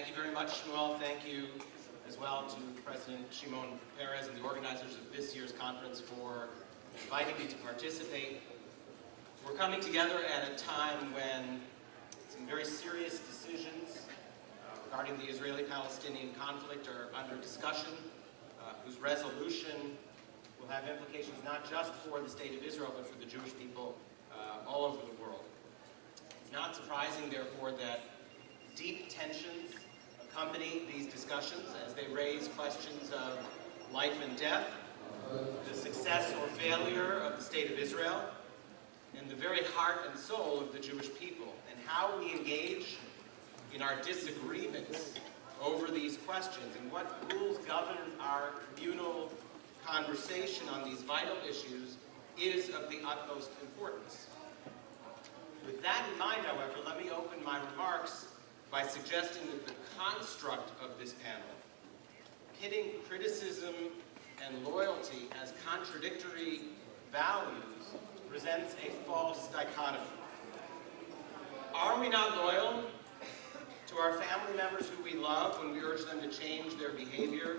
Thank you very much, Shmuel. Thank you as well to President Shimon Peres and the organizers of this year's conference for inviting me to participate. We're coming together at a time when some very serious decisions regarding the Israeli-Palestinian conflict are under discussion, whose resolution will have implications not just for the state of Israel, but for the Jewish people all over the world. It's not surprising, therefore, that deep tensions accompany these discussions as they raise questions of life and death, the success or failure of the state of Israel, and the very heart and soul of the Jewish people, and how we engage in our disagreements over these questions, and what rules govern our communal conversation on these vital issues is of the utmost importance. With that in mind, however, let me open my remarks by suggesting that the construct of this panel, pitting criticism and loyalty as contradictory values, presents a false dichotomy. Are we not loyal to our family members who we love when we urge them to change their behavior?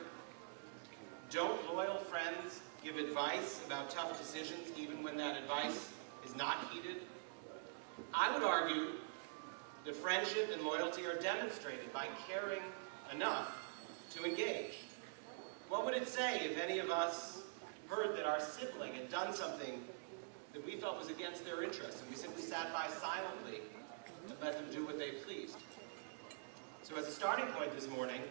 Don't loyal friends give advice about tough decisions even when that advice is not heeded? I would argue that friendship and loyalty are demonstrated by caring enough to engage. What would it say if any of us heard that our sibling had done something that we felt was against their interests, and we simply sat by silently to let them do what they pleased? So as a starting point this morning,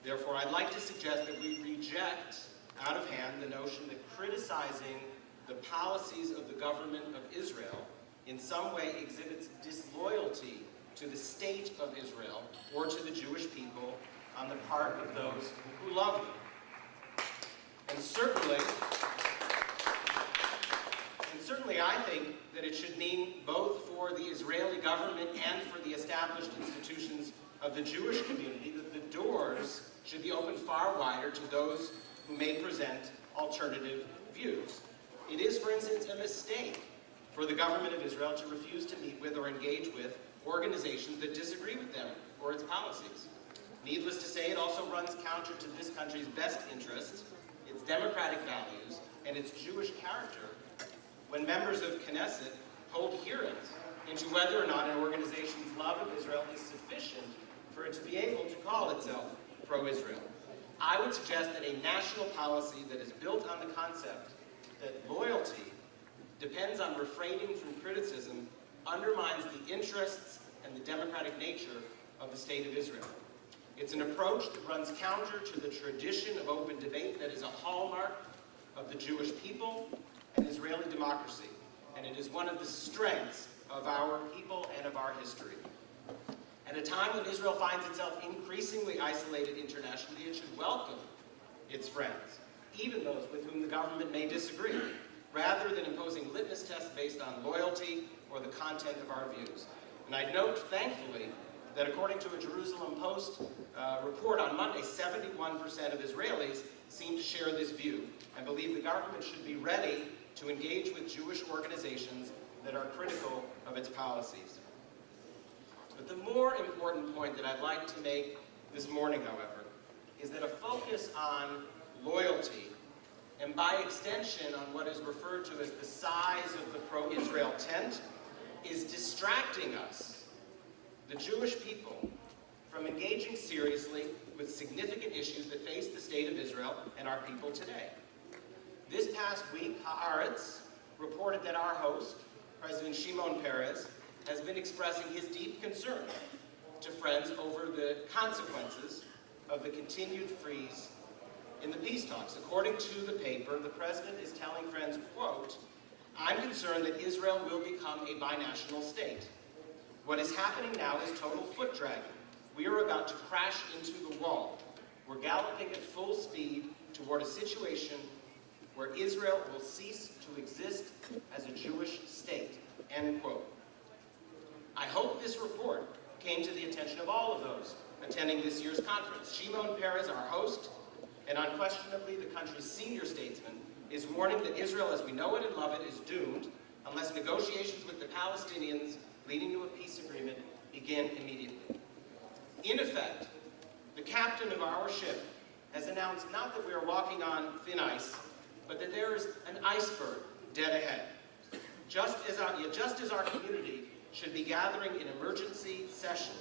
therefore, I'd like to suggest that we reject out of hand the notion that criticizing the policies of the government of Israel in some way exhibits disloyalty to the state of Israel or to the Jewish people on the part of those who love them. And certainly I think that it should mean both for the Israeli government and for the established institutions of the Jewish community that the doors should be opened far wider to those who may present alternative views. It is, for instance, a mistake for the government of Israel to refuse to meet with or engage with organizations that disagree with them or its policies. Needless to say, it also runs counter to this country's best interests, its democratic values, and its Jewish character when members of Knesset hold hearings into whether or not an organization's love of Israel is sufficient for it to be able to call itself pro-Israel. I would suggest that a national policy that is built on the concept that loyalty depends on refraining from criticism undermines the interests and the democratic nature of the state of Israel. It's an approach that runs counter to the tradition of open debate that is a hallmark of the Jewish people and Israeli democracy, and it is one of the strengths of our people and of our history. At a time when Israel finds itself increasingly isolated internationally, it should welcome its friends, even those with whom the government may disagree, rather than imposing litmus tests based on loyalty or the content of our views. And I note, thankfully, that according to a Jerusalem Post report on Monday, 71% of Israelis seem to share this view and believe the government should be ready to engage with Jewish organizations that are critical of its policies. But the more important point that I'd like to make this morning, however, is that a focus on loyalty, and by extension on what is referred to as the size of the pro-Israel tent, is distracting us, the Jewish people, from engaging seriously with significant issues that face the state of Israel and our people today. This past week, Haaretz reported that our host, President Shimon Peres, has been expressing his deep concern to friends over the consequences of the continued freeze in the peace talks. According to the paper, the president is telling friends, quote, "I'm concerned that Israel will become a binational state. What is happening now is total foot dragging. We are about to crash into the wall. We're galloping at full speed toward a situation where Israel will cease to exist as a Jewish state," end quote. I hope this report came to the attention of all of those attending this year's conference. Shimon Peres, our host, and unquestionably the country's senior statesman, is warning that Israel as we know it and love it is doomed unless negotiations with the Palestinians leading to a peace agreement begin immediately. In effect, of our ship has announced not that we are walking on thin ice, but that there is an iceberg dead ahead. Just as our community should be gathering in emergency session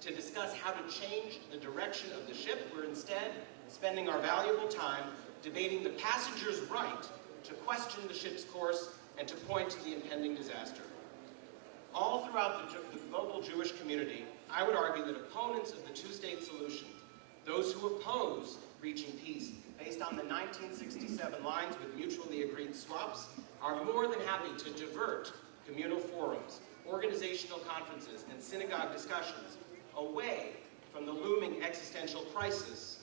to discuss how to change the direction of the ship, we're instead spending our valuable time debating the passenger's right to question the ship's course and to point to the impending disaster. All throughout the global Jewish community, I would argue that opponents of the two-state solution, those who oppose reaching peace based on the 1967 lines with mutually agreed swaps, are more than happy to divert communal forums, organizational conferences, and synagogue discussions away from the looming existential crisis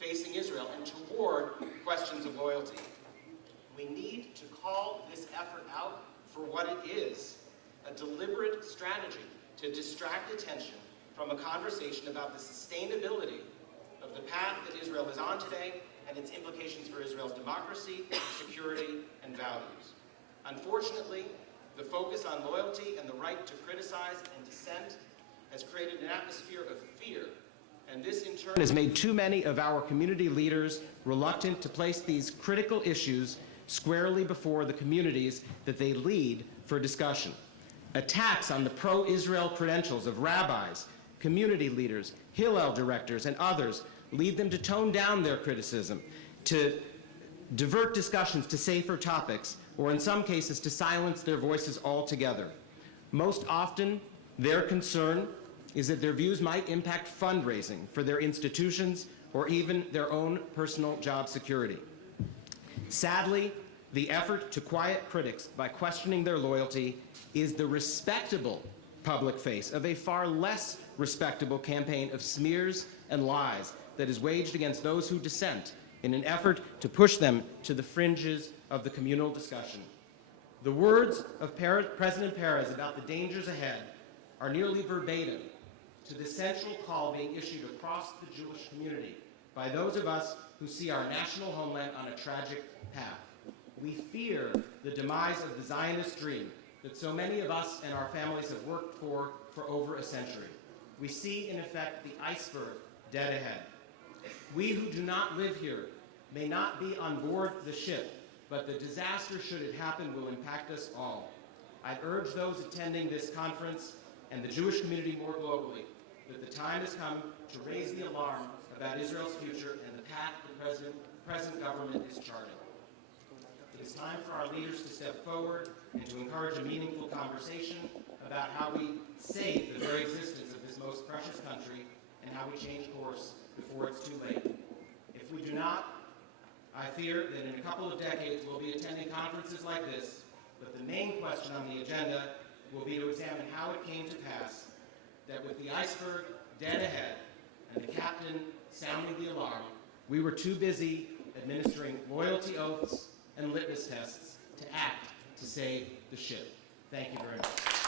facing Israel and toward questions of loyalty. We need to call this effort out for what it is, a deliberate strategy to distract attention from a conversation about the sustainability of the path that Israel is on today and its implications for Israel's democracy, security, and values. Unfortunately, the focus on loyalty and the right to criticize and dissent has created an atmosphere of fear, and this in turn has made too many of our community leaders reluctant to place these critical issues squarely before the communities that they lead for discussion. Attacks on the pro-Israel credentials of rabbis, community leaders, Hillel directors, and others lead them to tone down their criticism, to divert discussions to safer topics, or in some cases to silence their voices altogether. Most often, their concern is that their views might impact fundraising for their institutions or even their own personal job security. Sadly, the effort to quiet critics by questioning their loyalty is the respectable public face of a far less respectable campaign of smears and lies that is waged against those who dissent in an effort to push them to the fringes of the communal discussion. The words of President Peres about the dangers ahead are nearly verbatim to the central call being issued across the Jewish community by those of us who see our national homeland on a tragic path. We fear the demise of the Zionist dream that so many of us and our families have worked for over a century. We see, in effect, the iceberg dead ahead. We who do not live here may not be on board the ship, but the disaster, should it happen, will impact us all. I urge those attending this conference and the Jewish community more globally that the time has come to raise the alarm about Israel's future and the path the present government is charting. It is time for our leaders to step forward and to encourage a meaningful conversation about how we save the very existence of this most precious country and how we change course before it's too late. If we do not, I fear that in a couple of decades we'll be attending conferences like this, but the main question on the agenda will be to examine how it came to pass that with the iceberg dead ahead and the captain sounding the alarm, we were too busy administering loyalty oaths and litmus tests to act to save the ship. Thank you very much.